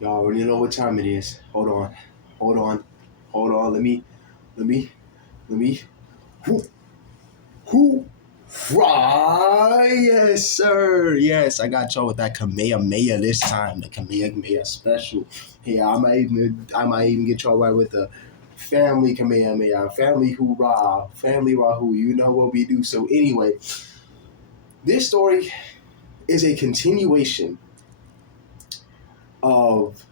Y'all already know what time it is. Hold on. Hold on. Hold on. Let me, let me. Whoo, whoo, yes, sir. Yes, I got y'all with that Kamehameha this time. The Kamehameha special. Yeah, I might even get y'all right with the family Kamehameha, family hoorah, family rahoo. You know what we do. So anyway, this story is a continuation of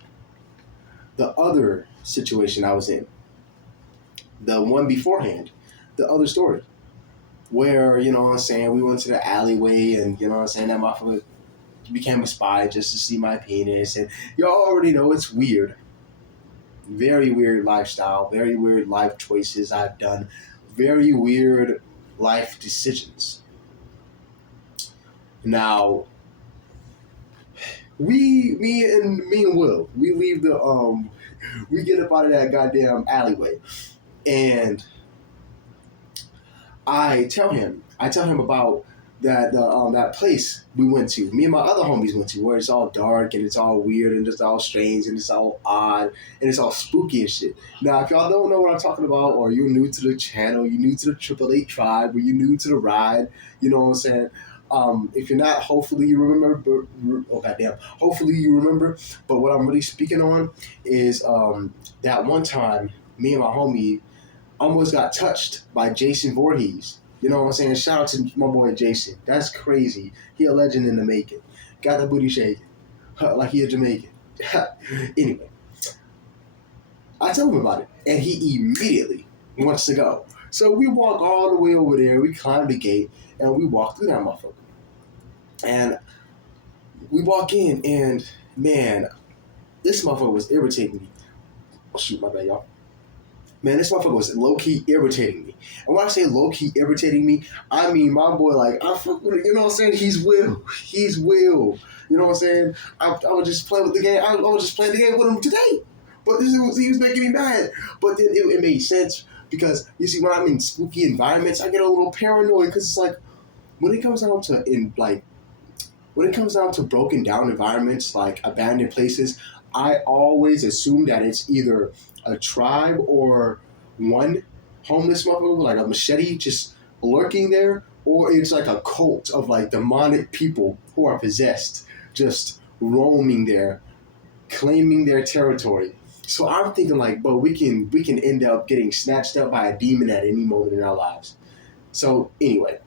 the other situation I was in, the one beforehand, the other story, where, you know what I'm saying, we went to the alleyway and, you know what I'm saying, that motherfucker became a spy just to see my penis. And y'all already know it's weird. Very weird lifestyle, very weird life choices I've done, very weird life decisions. Now, me and Will, we leave we get up out of that goddamn alleyway, and I tell him about that place we went to. Me and my other homies went to, where it's all dark and it's all weird and it's all strange and it's all odd and it's all spooky and shit. Now, if y'all don't know what I'm talking about, or you're new to the channel, you're new to the Triple Eight tribe, or you're new to the ride, you know what I'm saying. If you're not, hopefully you remember. Oh goddamn! Hopefully you remember. But what I'm really speaking on is that one time, me and my homie almost got touched by Jason Voorhees. You know what I'm saying? Shout out to my boy Jason. That's crazy. He a legend in the making. Got the booty shaking. Like he a Jamaican. Anyway, I tell him about it, and he immediately wants to go. So we walk all the way over there, we climb the gate, and we walk through that motherfucker. And we walk in, and man, this motherfucker was irritating me. Oh, shoot, my bad, y'all. Man, this motherfucker was low key irritating me. And when I say low key irritating me, I mean my boy, like, I fuck with it, you know what I'm saying? He's Will. He's Will. You know what I'm saying? I was just playing with the game. I was just playing the game with him today. But he was making me mad. But then it made sense because, you see, when I'm in spooky environments, I get a little paranoid because it's like, when it comes down to, when it comes down to broken down environments, like abandoned places, I always assume that it's either a tribe or one homeless motherfucker with like a machete just lurking there, or it's like a cult of like demonic people who are possessed, just roaming there, claiming their territory. So I'm thinking like, but we can end up getting snatched up by a demon at any moment in our lives. So anyway,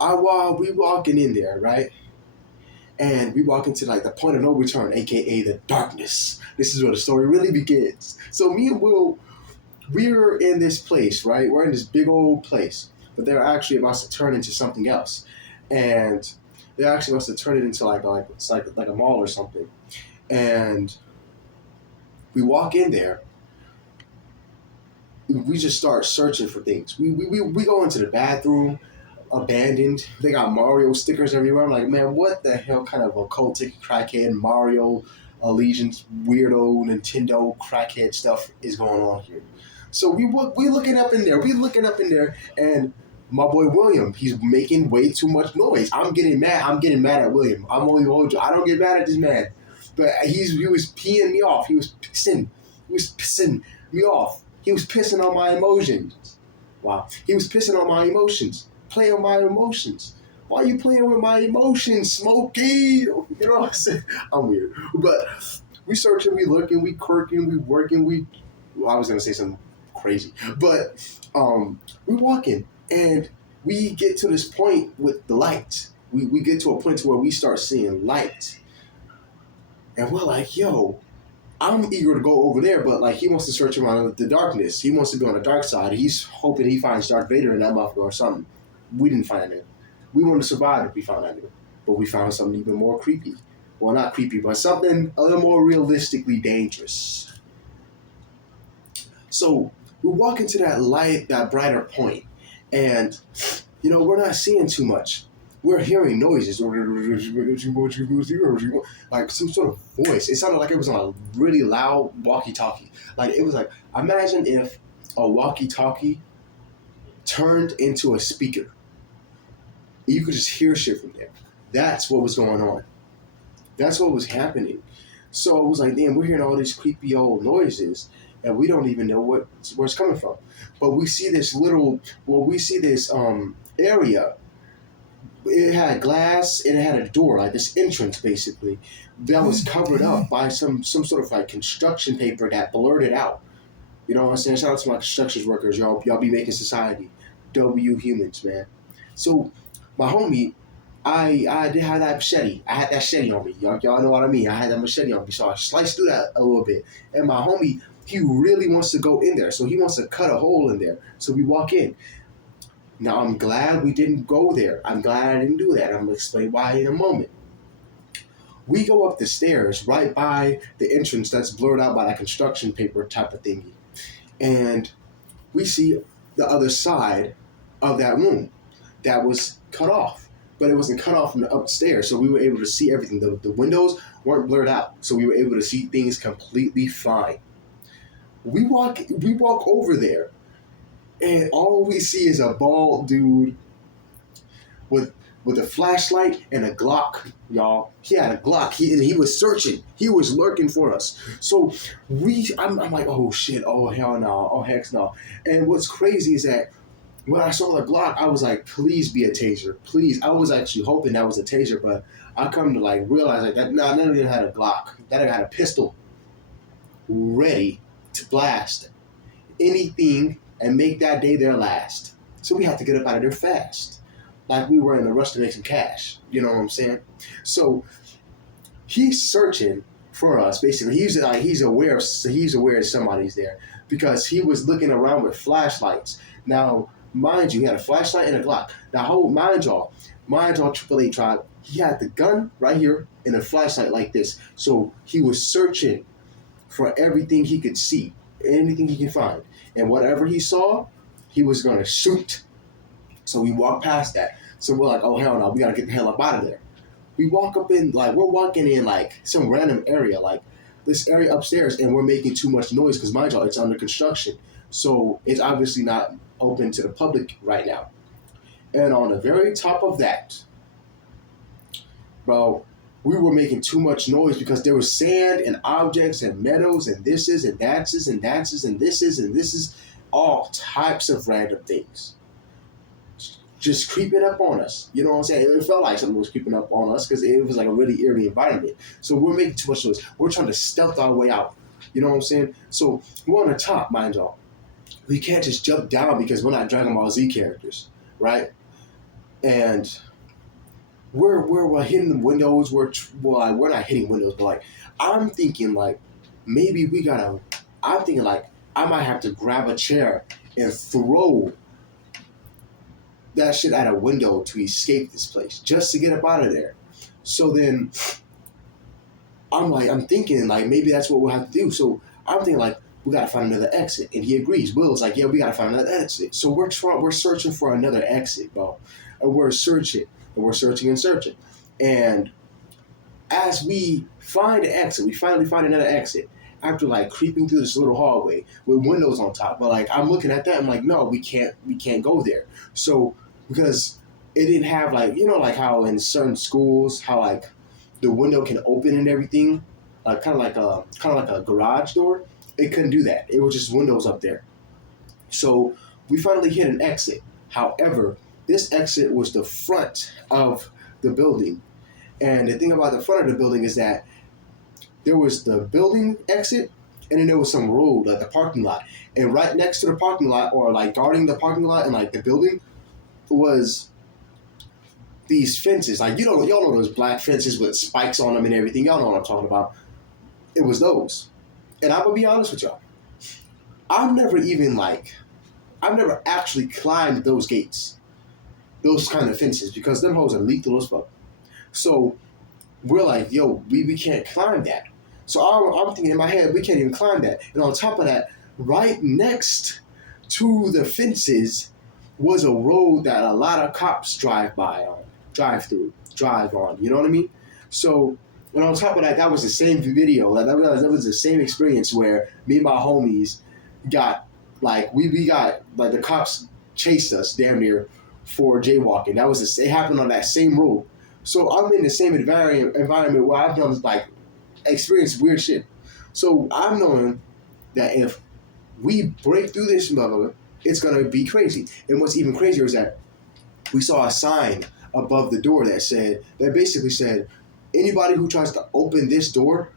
we walking in there, right? And we walk into like the point of no return, aka the darkness. This is where the story really begins. So me and Will, we're in this place, right? We're in this big old place, but they're actually about to turn into something else, and they're actually about to turn it into like a mall or something. And we walk in there, we just start searching for things. We go into the bathroom, abandoned. They got Mario stickers everywhere. I'm like, man, what the hell kind of occultic crackhead Mario allegiance weirdo Nintendo crackhead stuff is going on here? So we looking up in there. We looking up in there, and my boy William, he's making way too much noise. I'm getting mad. I'm getting mad at William. I'm only hold you. I don't get mad at this man, but he was peeing me off. He was pissing me off. He was pissing on my emotions. Wow. He was pissing on my emotions. Playing on my emotions. Why are you playing with my emotions, Smokey? You know what I'm saying? I'm weird. But we searching, we looking, we quirking, we working, I was going to say something crazy. But we walking, and we get to this point with the light. We get to a point to where we start seeing light. And we're like, yo, I'm eager to go over there, but like he wants to search around the darkness. He wants to be on the dark side. He's hoping he finds Darth Vader in that motherfucker or something. We didn't find it. We wanted to survive if we found that, but we found something even more creepy. Well, not creepy, but something a little more realistically dangerous. So we walk into that light, that brighter point, and we're not seeing too much. We're hearing noises, like some sort of voice. It sounded like it was on a really loud walkie-talkie. Like it was like, imagine if a walkie-talkie turned into a speaker. You could just hear shit from there. That's what was going on. That's what was happening. So it was like, damn, we're hearing all these creepy old noises, and we don't even know where it's coming from. But we see this we see this area. It had glass and it had a door, like this entrance basically, that was covered up by some sort of like construction paper that blurred it out. You know what I'm saying? Shout out to my construction workers, y'all be making society. W humans, man. So my homie, I did have that machete. I had that machete on me. Y'all know what I mean. I had that machete on me, so I sliced through that a little bit. And my homie, he really wants to go in there, so he wants to cut a hole in there. So we walk in. Now I'm glad we didn't go there. I'm glad I didn't do that. I'm gonna explain why in a moment. We go up the stairs right by the entrance that's blurred out by that construction paper type of thingy, and we see the other side of that room that was cut off, but it wasn't cut off from the upstairs, so we were able to see everything. The windows weren't blurred out, so we were able to see things completely fine. We walk over there, and all we see is a bald dude with a flashlight and a Glock, y'all. He had a Glock. He was searching. He was lurking for us. So I'm like, oh shit, oh hell no, oh heck no. And what's crazy is that when I saw the Glock, I was like, please be a taser, please. I was actually hoping that was a taser, but I come to like realize like that. Nah, none of them had a Glock. That guy had a pistol, ready to blast anything and make that day their last. So we had to get up out of there fast, like we were in a rush to make some cash. You know what I'm saying? So he's searching for us. Basically, he's aware somebody's there because he was looking around with flashlights. Now, mind you, he had a flashlight and a Glock. Now, mind y'all, Triple A tribe. He had the gun right here and a flashlight like this. So he was searching for everything he could see, anything he could find, and whatever he saw, he was gonna shoot. So we walked past that. So we're like, oh hell no, we gotta get the hell up out of there. We're walking in like some random area, like this area upstairs, and we're making too much noise because mind y'all, it's under construction. So it's obviously not open to the public right now. And on the very top of that, bro, we were making too much noise because there was sand and objects and metals and thises and that's and that's and this is all types of random things just creeping up on us. You know what I'm saying? It felt like something was creeping up on us because it was like a really eerie environment. So we're making too much noise. We're trying to stealth our way out. You know what I'm saying? So we're on the top, mind y'all. We can't just jump down because we're not Dragon Ball Z characters, right? And we're hitting the windows. We're not hitting windows, but like I'm thinking like maybe we gotta. I'm thinking like I might have to grab a chair and throw that shit out a window to escape this place just to get up out of there. So then I'm thinking like maybe that's what we'll have to do. So I'm thinking like we gotta find another exit, and he agrees. Will's like, yeah, we gotta find another exit. So we're searching for another exit, bro, and we're searching and searching, and as we find an exit, we finally find another exit after like creeping through this little hallway with windows on top. But like I'm looking at that, I'm like, no, we can't go there. So because it didn't have like like how in certain schools how like the window can open and everything, kind of like a garage door. It couldn't do that. It was just windows up there. So we finally hit an exit. However, this exit was the front of the building. And the thing about the front of the building is that there was the building exit and then there was some road, like the parking lot. And right next to the parking lot, or like guarding the parking lot and like the building, was these fences. Like y'all know those black fences with spikes on them and everything. Y'all know what I'm talking about. It was those. And I'm gonna be honest with y'all. I've never actually climbed those gates, those kind of fences, because them hoes are lethal as fuck. So we're like, yo, we can't climb that. So I'm thinking in my head, we can't even climb that. And on top of that, right next to the fences was a road that a lot of cops drive on. You know what I mean? So, and on top of that, that was the same video. That was the same experience where me and my homies got, like, we got, like, the cops chased us damn near for jaywalking. It happened on that same road. So I'm in the same environment where I've done like experience weird shit. So I'm knowing that if we break through this mother, it's gonna be crazy. And what's even crazier is that we saw a sign above the door that basically said, anybody who tries to open this door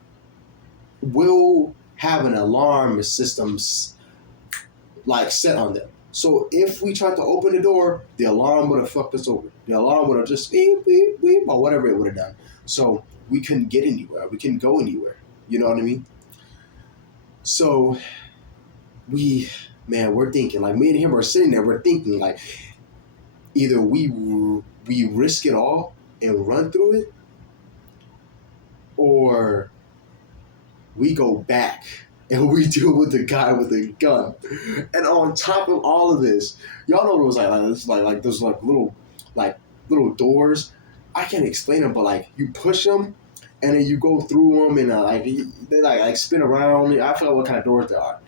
will have an alarm system like set on them. So if we tried to open the door, the alarm would have fucked us over. The alarm would have just beep, beep, beep, or whatever it would have done. So we couldn't get anywhere. We couldn't go anywhere. You know what I mean? So we're thinking, like, me and him are sitting there, we're thinking, like, either we risk it all and run through it, or we go back and we deal with the guy with the gun. And on top of all of this, y'all know what it was like those little doors. I can't explain them, but like you push them and then you go through them and they like spin around. I forgot what kind of doors they are,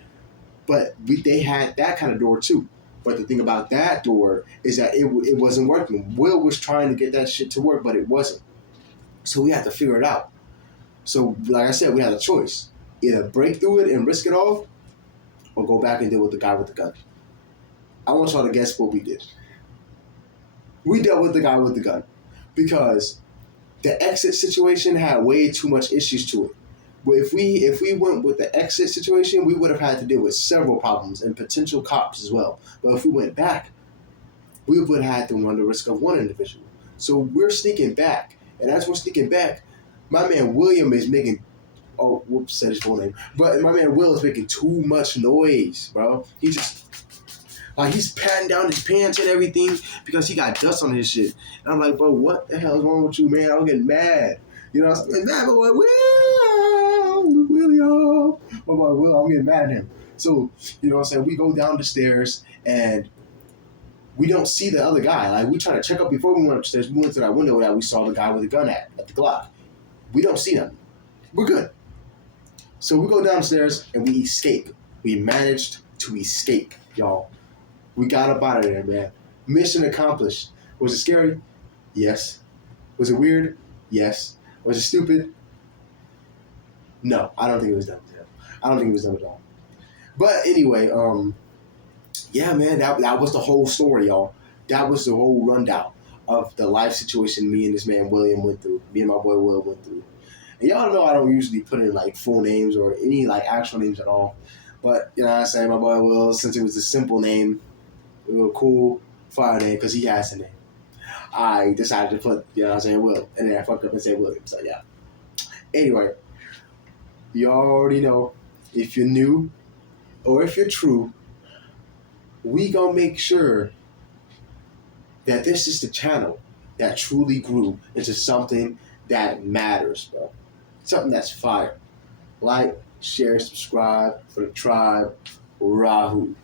but they had that kind of door too. But the thing about that door is that it wasn't working. Will was trying to get that shit to work, but it wasn't. So we had to figure it out. So like I said, we had a choice. Either break through it and risk it all, or go back and deal with the guy with the gun. I want y'all to guess what we did. We dealt with the guy with the gun because the exit situation had way too much issues to it. But if we went with the exit situation, we would have had to deal with several problems and potential cops as well. But if we went back, we would have had to run the risk of one individual. So we're sneaking back, and as we're sneaking back, my man William is making, oh, whoops, said his full name. But my man Will is making too much noise, bro. He just, like, he's patting down his pants and everything because he got dust on his shit. And I'm like, bro, what the hell is wrong with you, man? I'm getting mad. You know, I'm getting mad, but like, William. But like, Will, I'm getting mad at him. So, you know what I'm saying? We go down the stairs and we don't see the other guy. Like, we try to check up before we went upstairs. We went to that window that we saw the guy with the gun at the Glock. We don't see nothing. We're good. So we go downstairs and we escape. We managed to escape, y'all. We got up out of there, man. Mission accomplished. Was it scary? Yes. Was it weird? Yes. Was it stupid? No, I don't think it was dumb. I don't think it was dumb at all. But anyway, yeah, man, that was the whole story, y'all. That was the whole rundown of the life situation me and this man William went through. Me and my boy Will went through. And y'all know I don't usually put in like full names or any like actual names at all. But you know what I'm saying, my boy Will, since it was a simple name, it was a cool fire name because he has a name. I decided to put, you know what I'm saying, Will. And then I fucked up and said William. So yeah. Anyway, you already know, if you're new or if you're true, we gonna make sure that this is the channel that truly grew into something that matters, bro. Something that's fire. Like, share, subscribe for the tribe. Rahu.